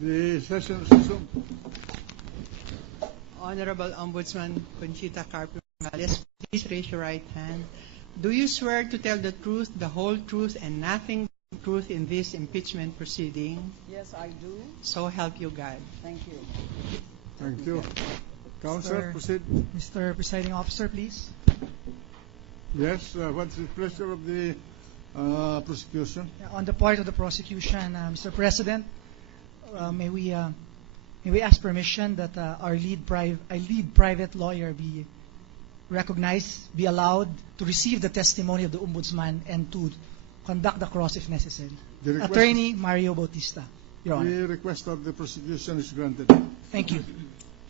The session is resumed. Honorable Ombudsman Conchita Carpio Morales, please raise your right hand. Do you swear to tell the truth, the whole truth, and nothing but the truth in this impeachment proceeding? Yes, I do. So help you God. Thank you. Thank you. Counsel, proceed. Mr. Presiding Officer, please. Yes, what's the pleasure of the prosecution? On the part of the prosecution, Mr. President, may we ask permission that our lead private lawyer be recognized, be allowed to receive the testimony of the Ombudsman and to conduct the cross if necessary. Attorney Mario Bautista, Your Honor. The request of the prosecution is granted. Thank you.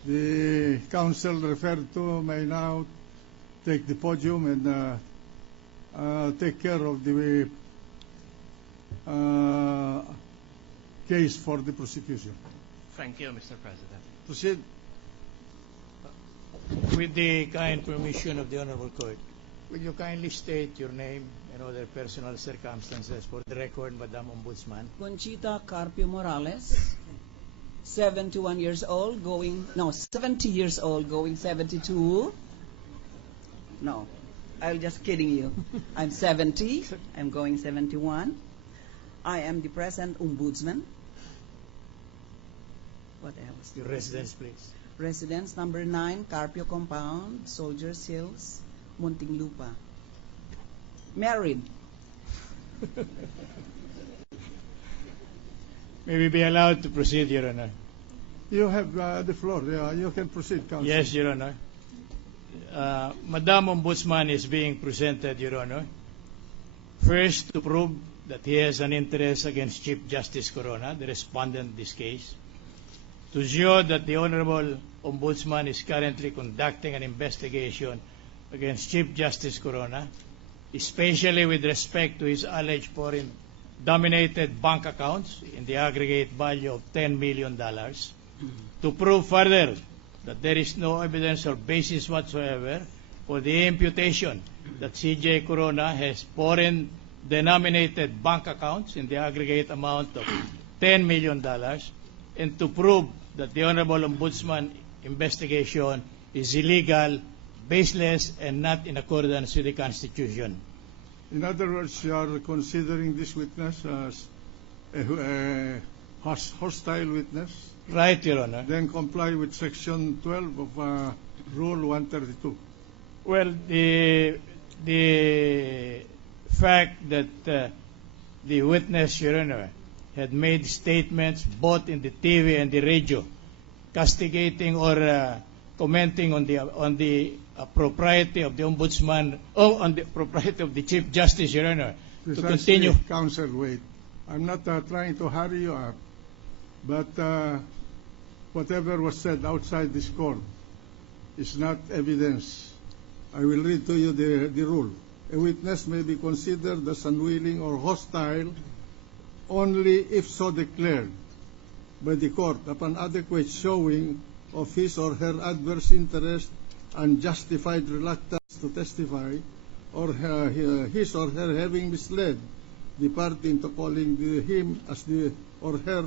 The counsel referred to may now take the podium and take care of the case for the prosecution. Thank you, Mr. President. Proceed. With the kind permission of the Honorable Court, will you kindly state your name and other personal circumstances for the record, Madam Ombudsman? Conchita Carpio Morales, 70 years old, going 72. No, I'm just kidding you. I'm 70. I'm going 71. I am the present Ombudsman. What else? Your residence, please. Residence number 9, Carpio Compound, Soldiers Hills, Muntinlupa. Married. May we be allowed to proceed, Your Honor? You have the floor. You can proceed, counsel. Yes, Your Honor. Madam Ombudsman is being presented, Your Honor. First, to prove that he has an interest against Chief Justice Corona, the respondent in this case. To show that the Honorable Ombudsman is currently conducting an investigation against Chief Justice Corona, especially with respect to his alleged foreign-dominated bank accounts in the aggregate value of $10 million. To prove further that there is no evidence or basis whatsoever for the imputation that CJ Corona has foreign-denominated bank accounts in the aggregate amount of $10 million, and to prove that the Honorable Ombudsman investigation is illegal, baseless, and not in accordance with the Constitution. In other words, you are considering this witness as a hostile witness? Right, Your Honor. Then comply with Section 12 of Rule 132. Well, the fact that the witness, Your Honor, had made statements both in the TV and the radio, castigating or commenting on the propriety of the Ombudsman, on the propriety of the Chief Justice, Your Honor, Precisely, to continue. Counsel, wait. I'm not trying to hurry you up, but whatever was said outside this court is not evidence. I will read to you the rule. A witness may be considered as unwilling or hostile only if so declared by the court upon adequate showing of his or her adverse interest and justified reluctance to testify, or his or her having misled the party into calling him as the or her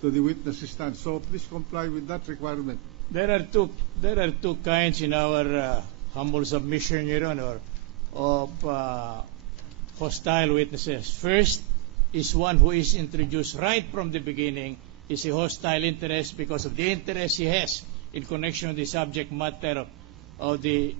to the witness stand. So please comply with that requirement. There are two kinds in our humble submission, Your Honor, of hostile witnesses. First is one who is introduced right from the beginning, is a hostile interest because of the interest he has in connection with the subject matter of the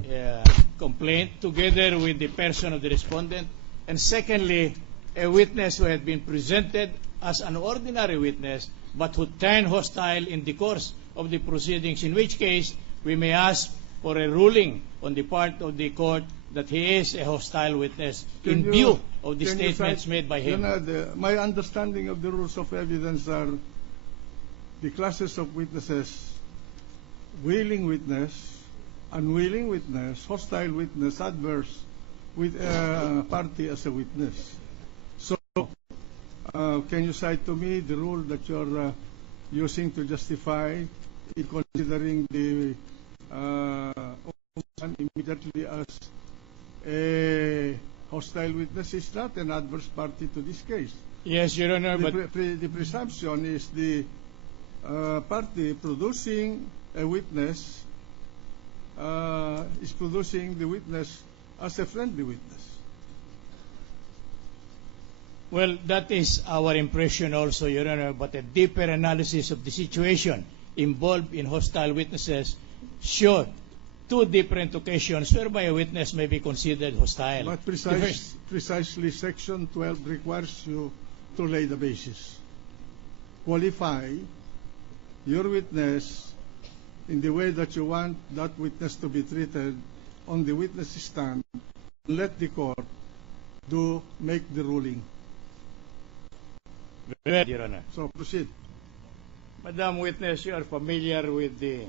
complaint, together with the person of the respondent. And secondly, a witness who had been presented as an ordinary witness, but who turned hostile in the course of the proceedings, in which case we may ask for a ruling on the part of the court that he is a hostile witness in view of the statements made by him. My understanding of the rules of evidence are the classes of witnesses: willing witness, unwilling witness, hostile witness, adverse with party as a witness. So, can you cite to me the rule that you're using to justify in considering the Ombudsman immediately as a hostile witness is not an adverse party to this case? Yes, Your Honor, but the presumption is the party producing a witness is producing the witness as a friendly witness. Well, that is our impression also, Your Honor, but a deeper analysis of the situation involved in hostile witnesses show two different occasions whereby a witness may be considered hostile. But precisely Section 12 requires you to lay the basis. Qualify your witness in the way that you want that witness to be treated on the witness stand. Let the court make the ruling. Very well, Your Honor. So proceed. Madam Witness, you are familiar with the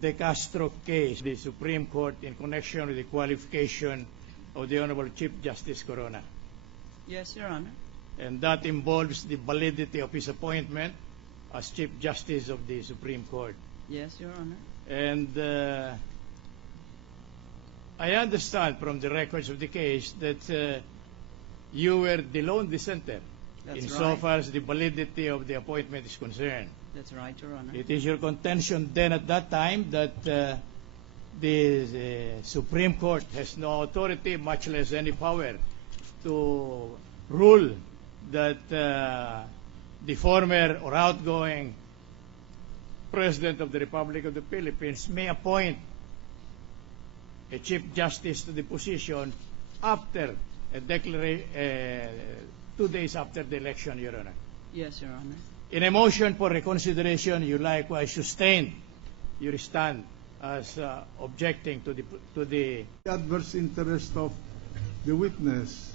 De Castro case, the Supreme Court, in connection with the qualification of the Honorable Chief Justice Corona. Yes, Your Honor. And that involves the validity of his appointment as Chief Justice of the Supreme Court. Yes, Your Honor. And I understand from the records of the case that you were the lone dissenter That's insofar as the validity of the appointment is concerned. That's right, Your Honor. It is your contention then at that time that the Supreme Court has no authority, much less any power, to rule that the former or outgoing President of the Republic of the Philippines may appoint a Chief Justice to the position after a 2 days after the election, Your Honor. Yes, Your Honor. In a motion for reconsideration, you likewise sustained your stand as objecting to the Adverse interest of the witness,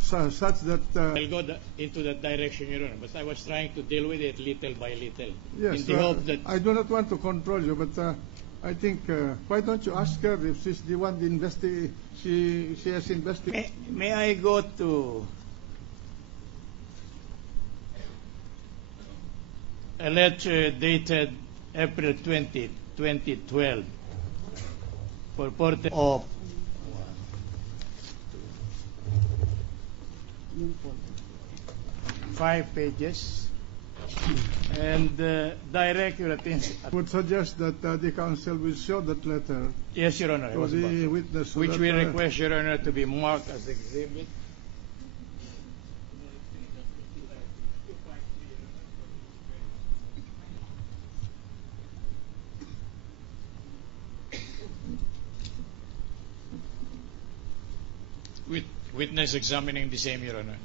such that I'll go into that direction, Your Honor, but I was trying to deal with it little by little. yes, in the hope that I do not want to control you, but I think why don't you ask her if she's the one she has investigated. may I go to a letter dated April 20, 2012, purported of 5 pages, and direct your attention. I would suggest that the counsel will show that letter Yes, Your Honor, I to was about the to. witness. so Which that, we request, Your Honor, to be marked as exhibit. With witness examining the same, Your Honor.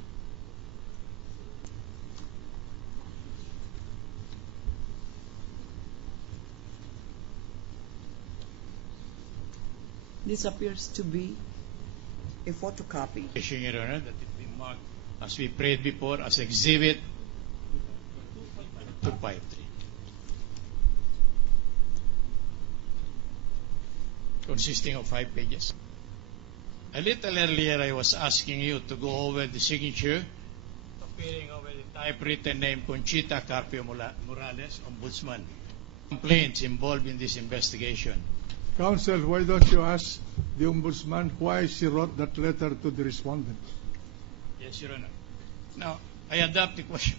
This appears to be a photocopy. Your Honor, that it be marked, as we prayed before, as exhibit 253. Consisting of 5 pages. A little earlier, I was asking you to go over the signature, appearing over the typewritten name Conchita Carpio Morales, Ombudsman. Complaints involved in this investigation. Counsel, why don't you ask the ombudsman why she wrote that letter to the respondent? Yes, Your Honor. Now, I adopt the question.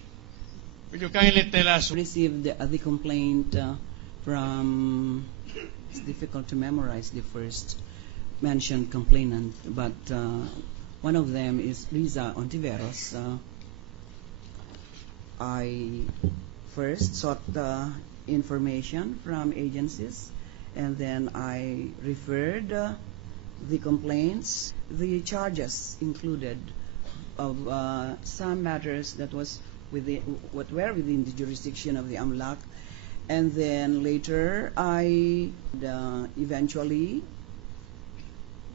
Will you kindly tell us? Received the complaint from, it's difficult to memorize the first mentioned complainant, but one of them is Riza Ontiveros. I first sought information from agencies, and then I referred the complaints, the charges included of some matters that was what were within the jurisdiction of the AMLAC, and then later eventually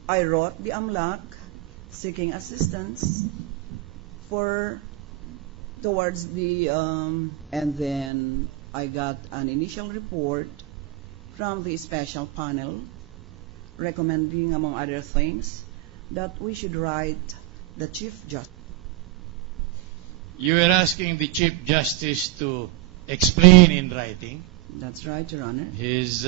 I wrote the AMLAC seeking assistance towards the and then I got an initial report from the special panel recommending, among other things, that we should write the Chief Justice. You were asking the Chief Justice to explain in writing That's right, Your Honor. his